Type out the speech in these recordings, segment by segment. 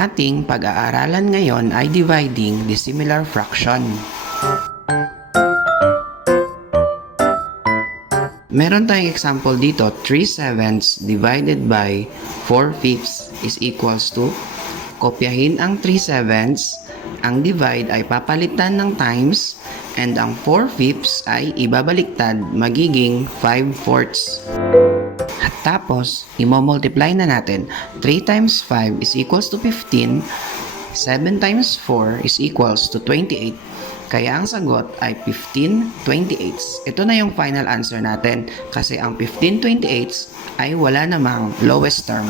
ating pag-aaralan ngayon ay dividing dissimilar fraction. Meron tayong example dito, 3/7 divided by 4/5 is equals to, kopyahin ang 3/7, ang divide ay papalitan ng times, and ang 4/5 ay ibabaliktad, magiging 5/4. At tapos, i-multiply na natin. 3 times 5 is equals to 15. 7 times 4 is equals to 28. Kaya ang sagot ay 15/28. Ito na yung final answer natin kasi ang 15/28 ay wala namang lowest term.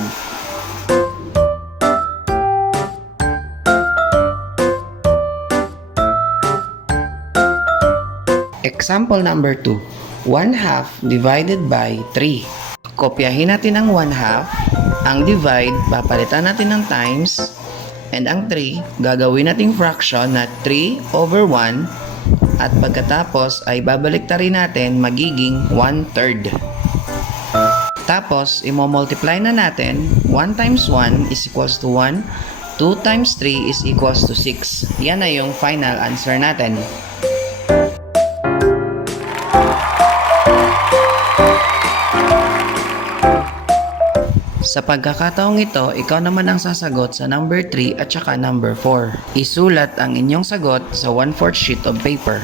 Example number 2. 1/2 divided by 3. Kopyahin natin ang 1/2, ang divide, papalitan natin ng times, and ang 3, gagawin nating fraction na 3/1, at pagkatapos ay babaliktarin natin, magiging 1/3. Tapos, i-multiply na natin, 1 times 1 is equals to 1, 2 times 3 is equals to 6. Yan na yung final answer natin. Sa pagkakataong ito, ikaw naman ang sasagot sa number 3 at saka number 4. Isulat ang inyong sagot sa 1/4 sheet of paper.